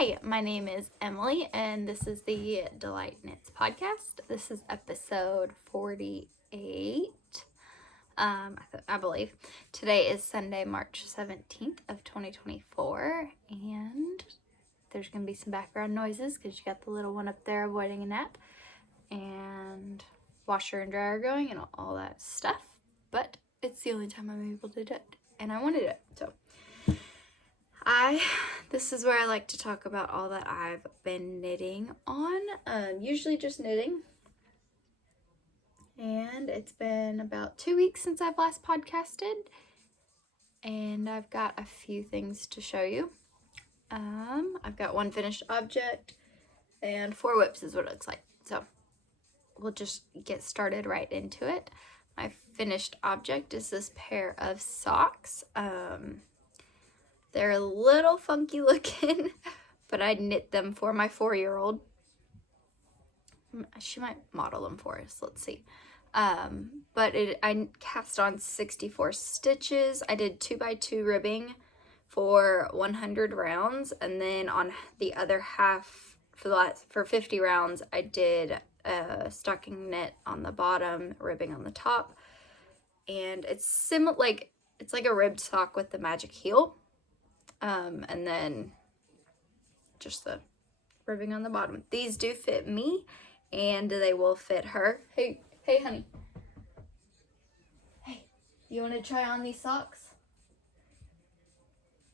Hi, my name is Emily, and this is the Delight Knits podcast. This is episode 48, I believe. Today is Sunday, March 17th of 2024, and there's going to be some background noises because you got the little one up there avoiding a nap, and washer and dryer going, and all that stuff, but it's the only time I'm able to do it, and I wanted it, so this is where I like to talk about all that I've been knitting on, usually just knitting, and it's been about 2 weeks since I've last podcasted, and I've got a few things to show you. I've got one finished object and 4 whips is what it looks like, so we'll just get started right into it. My finished object is this pair of socks. They're a little funky looking, but I knit them for my 4-year-old. She might model them for us. Let's see. But I cast on 64 stitches. I did 2x2 ribbing for 100 rounds, and then on the other half for 50 rounds, I did a stocking knit on the bottom, ribbing on the top, and it's it's like a ribbed sock with the magic heel. And then just the ribbing on the bottom. These do fit me, and they will fit her. Hey, honey. Hey, you want to try on these socks?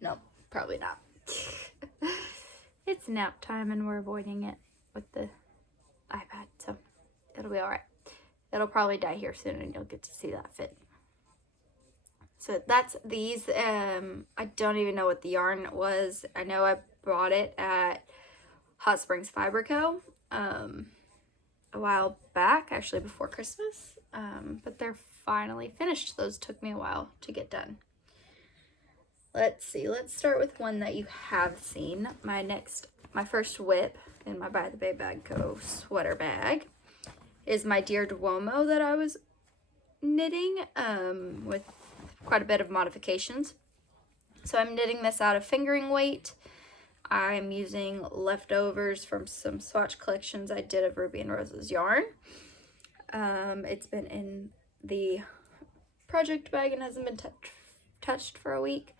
No, probably not. It's nap time, and we're avoiding it with the iPad, so it'll be all right. It'll probably die here soon, and you'll get to see that fit. So that's these. I don't even know what the yarn was. I know I bought it at Hot Springs Fiber Co. A while back, actually before Christmas. But they're finally finished. Those took me a while to get done. Let's see. Let's start with one that you have seen. My first whip in my By the Bay Bag Co. sweater bag is my Dear Duomo that I was knitting with quite a bit of modifications. So I'm knitting this out of fingering weight. I'm using leftovers from some swatch collections I did of Ruby and Rose's yarn. It's been in the project bag and hasn't been touched for a week.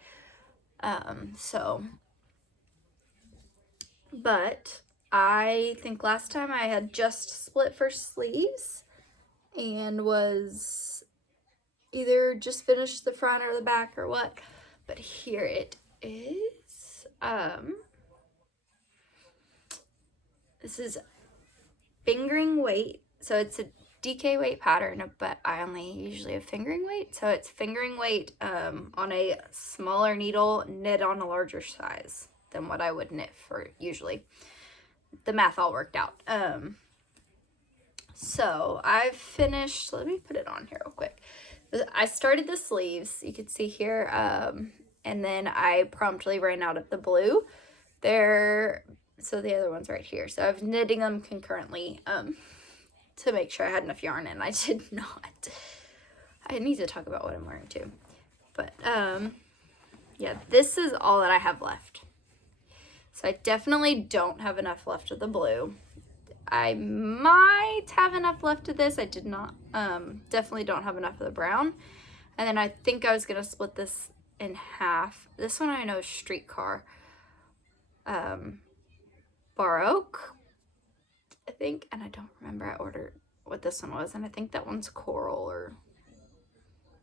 But I think last time I had just split for sleeves and was either just finished the front or the back or what, but here it is. This is fingering weight, so it's a DK weight pattern, but I only usually have fingering weight, so it's fingering weight on a smaller needle knit on a larger size than what I would knit for usually. The math all worked out. So I've finished, let me put it on here real quick. I started the sleeves, you can see here, and then I promptly ran out of the blue. So the other one's right here. So I was knitting them concurrently to make sure I had enough yarn, and I did not. I need to talk about what I'm wearing too. But yeah, this is all that I have left. So I definitely don't have enough left of the blue. I might have enough left of this. I did not. Definitely don't have enough of the brown. And then I think I was going to split this in half. This one I know is Streetcar. Baroque, I think. And I don't remember. I ordered what this one was. And I think that one's Coral, or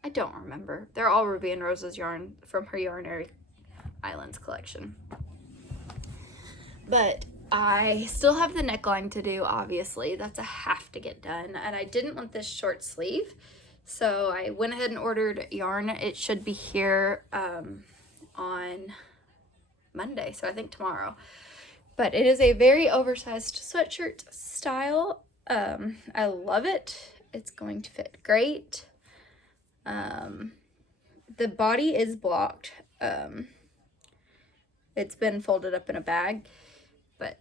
I don't remember. They're all Ruby and Rose's yarn from her Yarnary Islands collection. But I still have the neckline to do, obviously. That's a have to get done. And I didn't want this short sleeve, so I went ahead and ordered yarn. It should be here on Monday, so I think tomorrow. But it is a very oversized sweatshirt style. I love it. It's going to fit great. The body is blocked. It's been folded up in a bag, but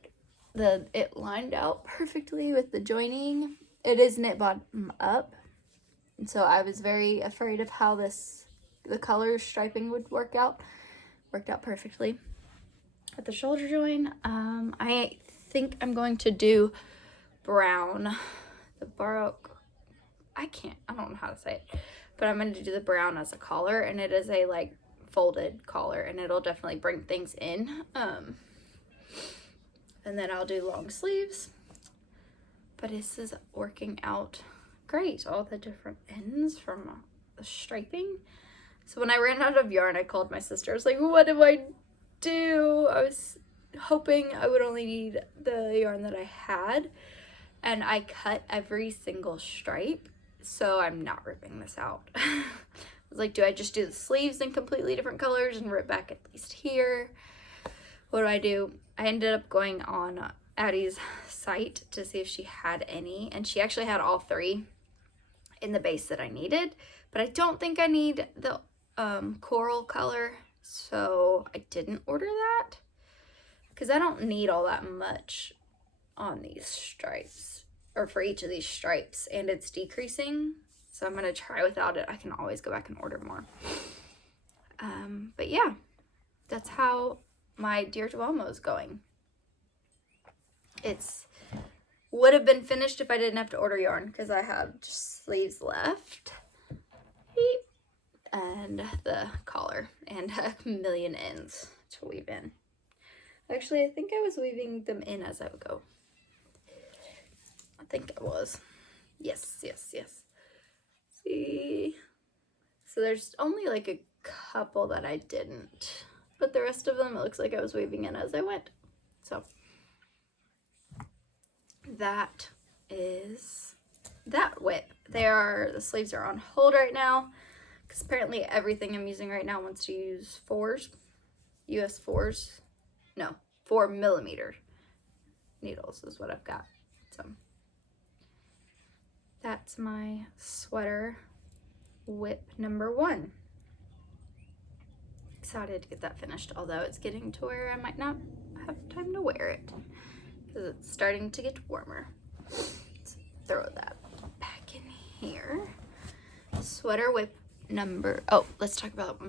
it lined out perfectly with the joining. It is knit bottom up, and so I was very afraid of how the color striping would work out. Worked out perfectly. at the shoulder joint. I think I'm going to do brown, the baroque, I don't know how to say it, but I'm going to do the brown as a collar, and it is a like folded collar, and it'll definitely bring things in. And then I'll do long sleeves, but this is working out great. All the different ends from the striping. So when I ran out of yarn, I called my sister. I was like, what do I do? I was hoping I would only need the yarn that I had, and I cut every single stripe, so I'm not ripping this out. I was like, do I just do the sleeves in completely different colors and rip back at least here? What do I do? I ended up going on Addie's site to see if she had any, and she actually had all three in the base that I needed, but I don't think I need the coral color, so I didn't order that because I don't need all that much on these stripes, or for each of these stripes, and it's decreasing, so I'm gonna try without it. I can always go back and order more. But yeah, that's how my Dear Duomo is going. It's would have been finished if I didn't have to order yarn, because I have just sleeves left. Beep. And the collar and a million ends to weave in. Actually, I think I was weaving them in as I would go. I think I was. Yes, yes, yes. See? So there's only like a couple that I didn't, but the rest of them, it looks like I was weaving in as I went. So that is that whip. The sleeves are on hold right now, because apparently everything I'm using right now wants to use US 4s. No, 4mm needles is what I've got. So that's my sweater whip number 1. Excited to get that finished, although it's getting to where I might not have time to wear it because it's starting to get warmer. Let's throw that back in here. Sweater whip let's talk about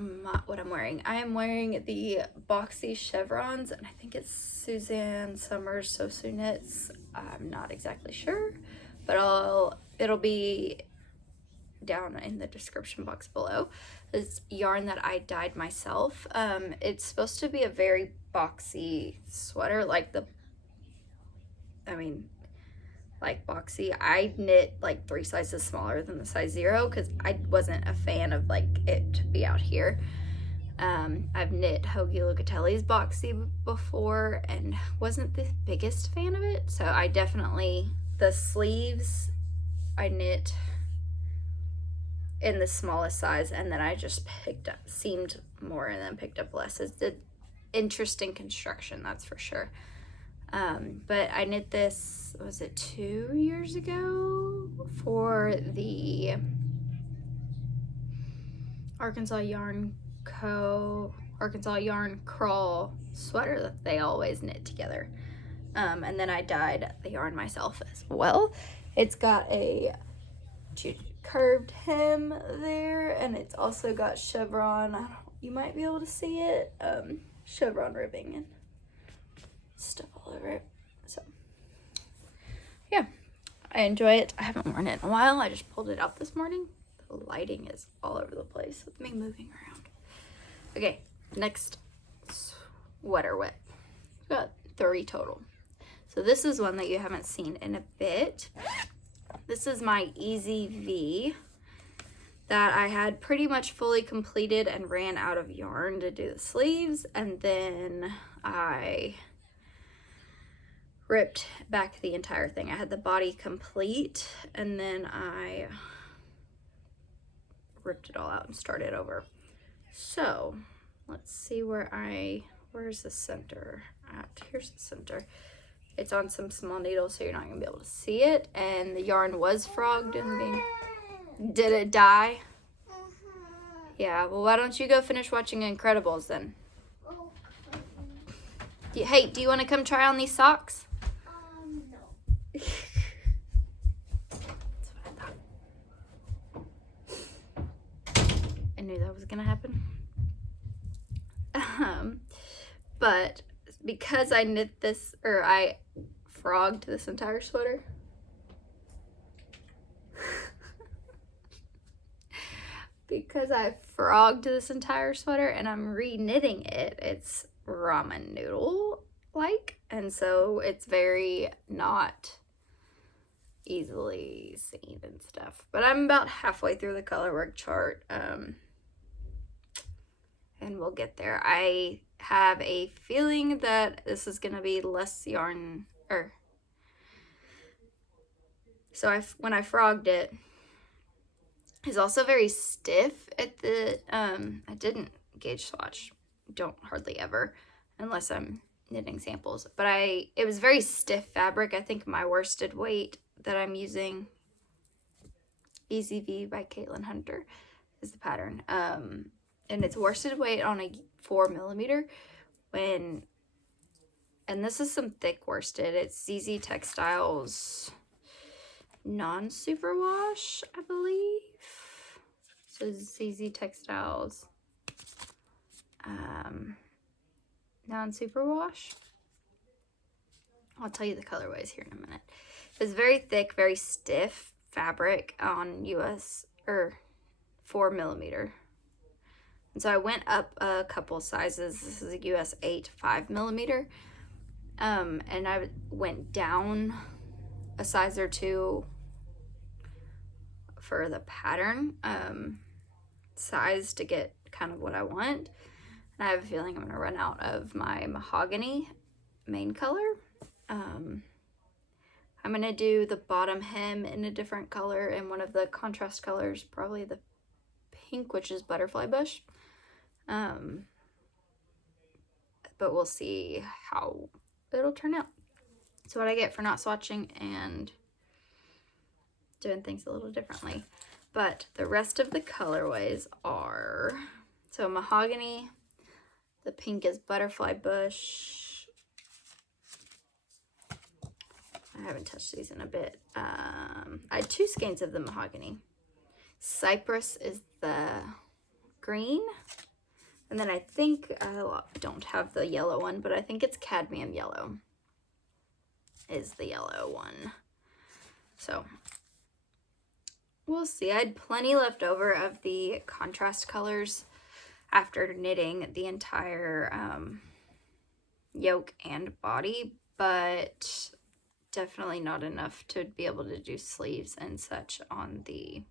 what I'm wearing. I am wearing the Boxy Chevrons, and I think it's Susanne Sommer's So Knits. I'm not exactly sure, but it'll be down in the description box below. It's yarn that I dyed myself. It's supposed to be a very boxy sweater, like Boxy. I knit like 3 sizes smaller than the size 0 because I wasn't a fan of like it to be out here. I've knit Hoagie Locatelli's Boxy before and wasn't the biggest fan of it, so I definitely, the sleeves I knit in the smallest size, and then I just seamed more and then picked up less. It's an interesting construction, that's for sure. But I knit this, was it 2 years ago, for the Arkansas Yarn Crawl sweater that they always knit together. And then I dyed the yarn myself as well. It's got a curved hem there, and it's also got chevron, you might be able to see it, chevron ribbing and stuff all over it. So yeah, I enjoy it. I haven't worn it in a while. I just pulled it out this morning. The lighting is all over the place with me moving around. Okay, next sweater whip. We've got 3 total. So this is one that you haven't seen in a bit. This is my Easy V that I had pretty much fully completed and ran out of yarn to do the sleeves, and then I ripped back the entire thing. I had the body complete, and then I ripped it all out and started over. So let's see where's the center at? Here's the center. It's on some small needles, so you're not gonna be able to see it, and the yarn was frogged and did it die? Yeah, well, why don't you go finish watching Incredibles then? Hey, do you want to come try on these socks? No. That's what I thought. I knew that was gonna happen. But because I knit this, or I frogged this entire sweater. Because I frogged this entire sweater and I'm re-knitting it, it's ramen noodle like, and so it's very not easily seen and stuff. But I'm about halfway through the colorwork chart, and we'll get there. I have a feeling that this is gonna be less yarn, or so when I frogged it, it's also very stiff at the I didn't gauge swatch, don't hardly ever unless I'm knitting samples, but it was very stiff fabric. I think my worsted weight that I'm using, Easy V by Caitlyn Hunter, is the pattern, and it's worsted weight on a 4mm and this is some thick worsted. It's ZZ Textiles non-superwash, I believe. So ZZ Textiles non-superwash. I'll tell you the colorways here in a minute. It's very thick, very stiff fabric on US or 4mm. And so I went up a couple sizes. This is a US 8 5mm. And I went down a size or two for the pattern size to get kind of what I want. And I have a feeling I'm going to run out of my mahogany main color. I'm going to do the bottom hem in a different color, and one of the contrast colors, probably the pink, which is butterfly bush. But we'll see how it'll turn out. So what I get for not swatching and doing things a little differently. But the rest of the colorways are, so mahogany, the pink is butterfly bush. I haven't touched these in a bit. I had 2 skeins of the mahogany. Cypress is the green. And then I think, I don't have the yellow one, but I think it's cadmium yellow is the yellow one. So we'll see. I had plenty left over of the contrast colors after knitting the entire yoke and body, but definitely not enough to be able to do sleeves and such on the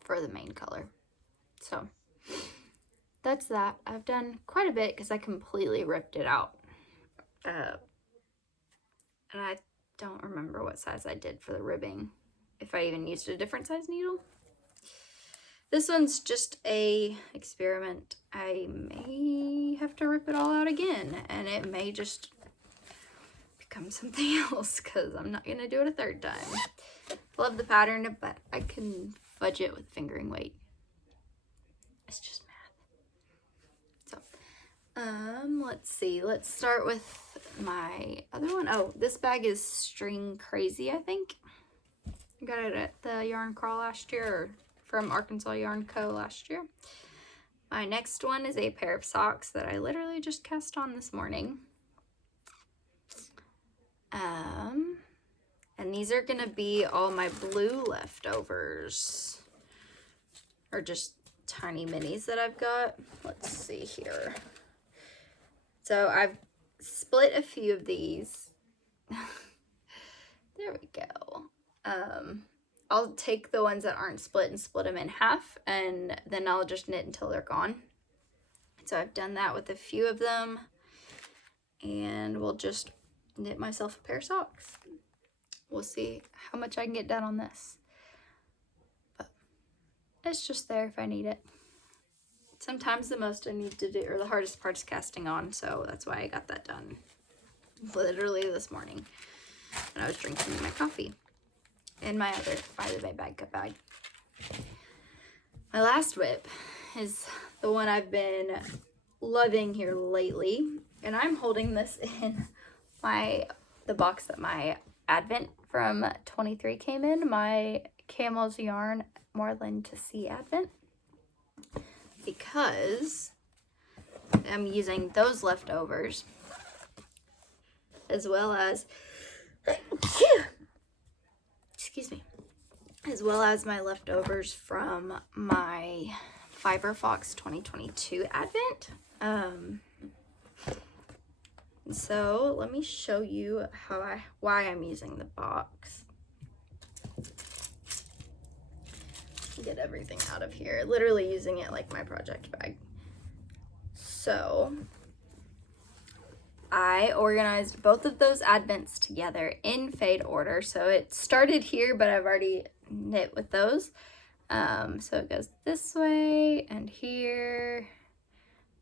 for the main color. So that's that. I've done quite a bit because I completely ripped it out. And I don't remember what size I did for the ribbing, if I even used a different size needle. This one's just a experiment. I may have to rip it all out again, and it may just become something else because I'm not gonna do it a third time. Love the pattern, but I can fudge it with fingering weight. It's just math. So, let's see. Let's start with my other one. Oh, this bag is String Crazy, I think. I got it at the Yarn Crawl last year, or from Arkansas Yarn Co. last year. My next one is a pair of socks that I literally just cast on this morning. And these are gonna be all my blue leftovers, or just tiny minis that I've got. Let's see here. So I've split a few of these. There we go. I'll take the ones that aren't split and split them in half, and then I'll just knit until they're gone. So I've done that with a few of them, and we'll just knit myself a pair of socks. We'll see how much I can get done on this. But it's just there if I need it. Sometimes the most I need to do, or the hardest part, is casting on, so that's why I got that done literally this morning when I was drinking my coffee in my other By the Bay bag cut bag. My last whip is the one I've been loving here lately, and I'm holding this in the box that my Advent from 23 came in, my Camel's Yarn Moreland to Sea Advent. because I'm using those leftovers as well as, excuse me, as well as my leftovers from my Fiber Fox 2022 Advent. So let me show you why I'm using the box. Get everything out of here. Literally using it like my project bag. So I organized both of those Advents together in fade order. So it started here, but I've already knit with those. So it goes this way and here,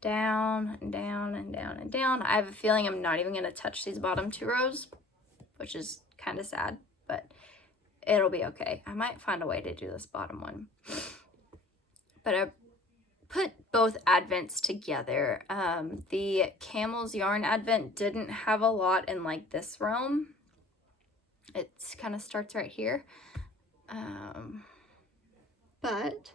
down and down and down and down. I have a feeling I'm not even going to touch these bottom 2 rows, which is kind of sad, but it'll be okay. I might find a way to do this bottom one. But I put both Advents together. The Camel's Yarn Advent didn't have a lot in like this row. It kind of starts right here. But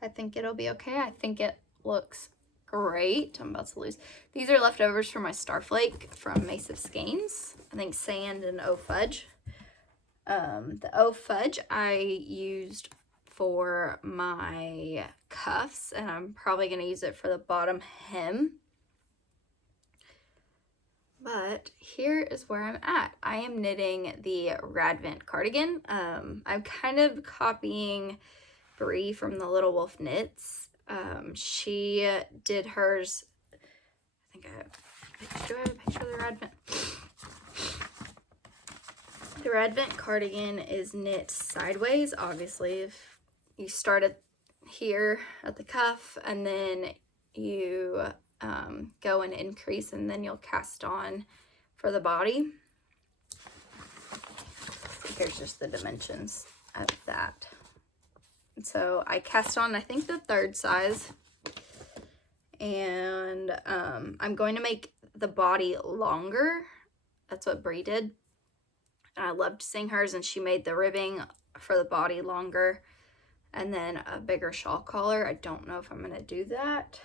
I think it'll be okay. I think it looks great. I'm about to lose. These are leftovers from my Starflake from Mace of Skeins. I think Sand and O Fudge. The O Fudge I used for my cuffs, and I'm probably going to use it for the bottom hem. But here is where I'm at. I am knitting the Radvent cardigan. I'm kind of copying Bree from the Little Wolf Knits. She did hers. I think do I have a picture of the Radvent? The Radvent cardigan is knit sideways. Obviously, if you start at here at the cuff and then you go and increase, and then you'll cast on for the body. Here's just the dimensions of that. And so I cast on, I think, the 3rd size, and I'm going to make the body longer. That's what Bree did, and I loved seeing hers, and she made the ribbing for the body longer and then a bigger shawl collar. I don't know if I'm going to do that,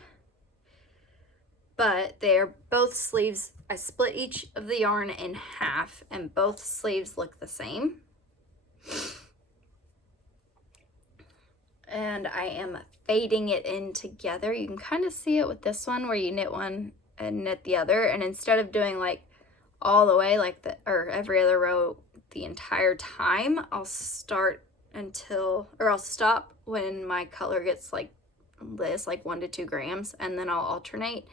but they're both sleeves. I split each of the yarn in half, and both sleeves look the same. And I am fading it in together. You can kind of see it with this one where you knit one and knit the other, and instead of doing like all the way like or every other row the entire time, I'll start I'll stop when my color gets like this, like 1 to 2 grams, and then I'll alternate,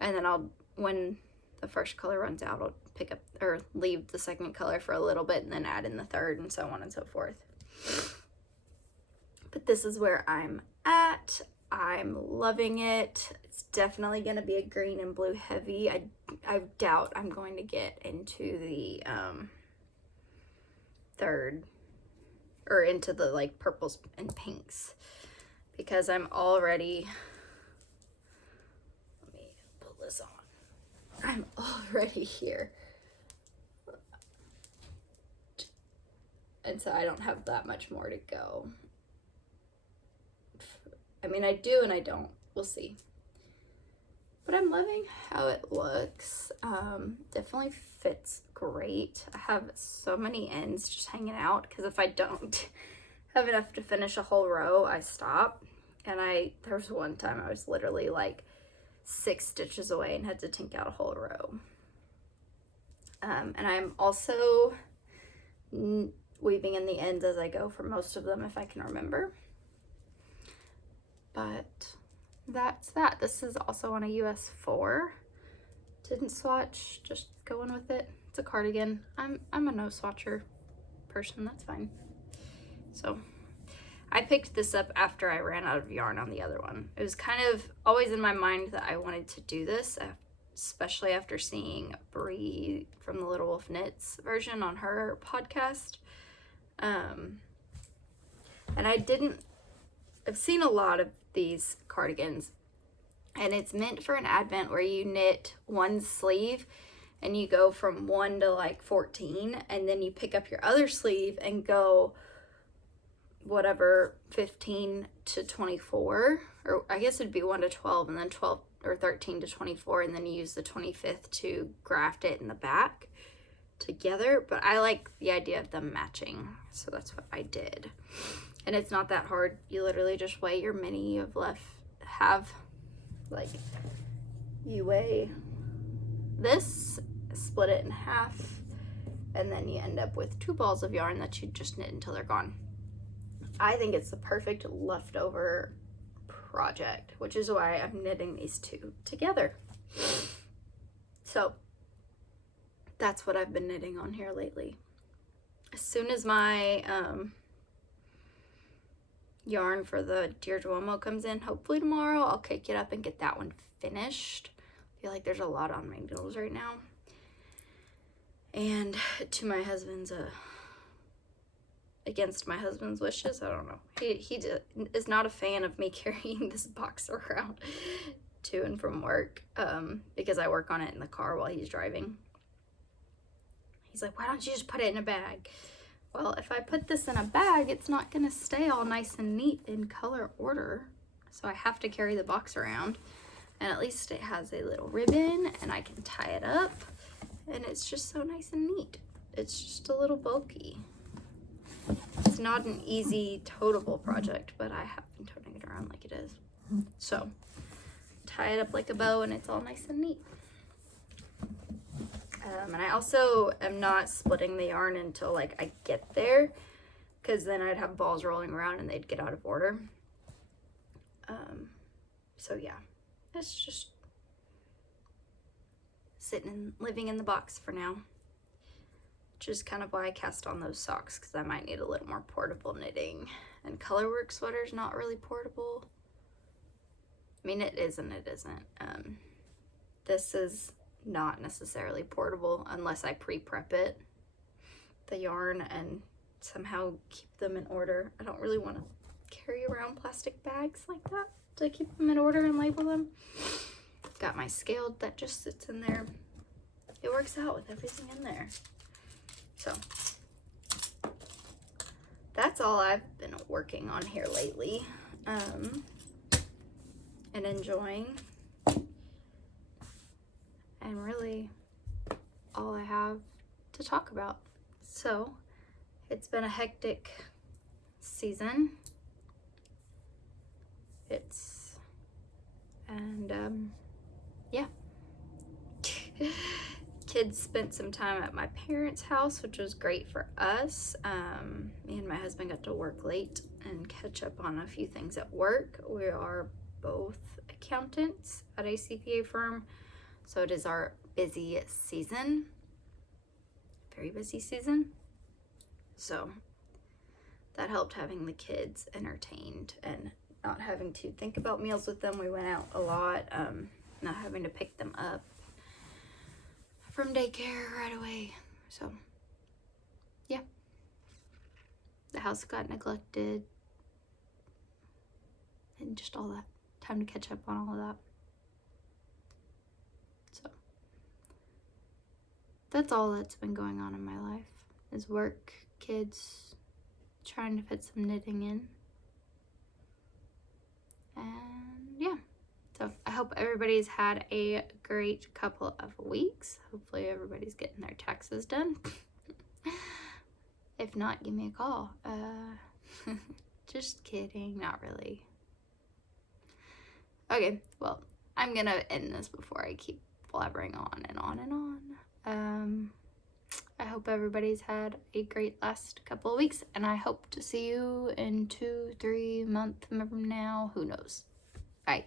and then when the first color runs out, I'll pick up or leave the second color for a little bit and then add in the third, and so on and so forth. But this is where I'm at. I'm loving it. It's definitely going to be a green and blue heavy. I doubt I'm going to get into the third, or into the like purples and pinks, because I'm already, let me pull this on. I'm already here. And so I don't have that much more to go. I mean, I do and I don't. We'll see. But I'm loving how it looks. Definitely fits great. I have so many ends just hanging out, because if I don't have enough to finish a whole row, I stop. And there was one time I was literally like 6 stitches away and had to tink out a whole row. And I'm also weaving in the ends as I go for most of them, if I can remember. But that's that. This is also on a US 4. Didn't swatch, just going with it. It's a cardigan. I'm a no swatcher person, that's fine. So I picked this up after I ran out of yarn on the other one. It was kind of always in my mind that I wanted to do this, especially after seeing Bree from the Little Wolf Knits version on her podcast. And I've seen a lot of these cardigans, and it's meant for an Advent where you knit one sleeve and you go from 1 to like 14, and then you pick up your other sleeve and go whatever 15 to 24, or I guess it'd be 1 to 12 and then 12 or 13 to 24, and then you use the 25th to graft it in the back together. But I like the idea of them matching, so that's what I did. And it's not that hard. You literally just weigh your mini you've like, you weigh this, split it in half, and then you end up with 2 balls of yarn that you just knit until they're gone. I think it's the perfect leftover project, which is why I'm knitting these 2 together. So that's what I've been knitting on here lately. As soon as my yarn for the Dear Duomo comes in, hopefully tomorrow, I'll kick it up and get that one finished. I feel like there's a lot on my needles right now. And to my husband's against my husband's wishes, I don't know. He is not a fan of me carrying this box around to and from work, because I work on it in the car while he's driving. He's like, why don't you just put it in a bag? Well, if I put this in a bag, it's not gonna stay all nice and neat in color order. So I have to carry the box around, and at least it has a little ribbon and I can tie it up, and it's just so nice and neat. It's just a little bulky. It's not an easy toteable project, but I have been toting it around like it is. So tie it up like a bow and it's all nice and neat. And I also am not splitting the yarn until like I get there, because then I'd have balls rolling around and they'd get out of order. So yeah, it's just sitting and living in the box for now, which is kind of why I cast on those socks, because I might need a little more portable knitting. And colorwork sweater's not really portable. I mean, it is and it isn't. This is not necessarily portable unless I pre-prep it, the yarn, and somehow keep them in order. I don't really want to carry around plastic bags like that to keep them in order and label them. Got my scaled that just sits in there. It works out with everything in there. So that's all I've been working on here lately, and enjoying, and really all I have to talk about. So it's been a hectic season. Yeah. Kids spent some time at my parents' house, which was great for us. Me and my husband got to work late and catch up on a few things at work. We are both accountants at a CPA firm, so it is our busy season, very busy season. So that helped, having the kids entertained and not having to think about meals with them. We went out a lot, not having to pick them up from daycare right away. So yeah, the house got neglected and just all that, time to catch up on all of that. So that's all that's been going on in my life, is work, kids, trying to fit some knitting in. And yeah, so I hope everybody's had a great couple of weeks. Hopefully everybody's getting their taxes done. If not, give me a call. Just kidding, not really. Okay, well, I'm gonna end this before I keep blabbering on and on and on. I hope everybody's had a great last couple of weeks, and I hope to see you in 2-3 months from now. Who knows? Bye.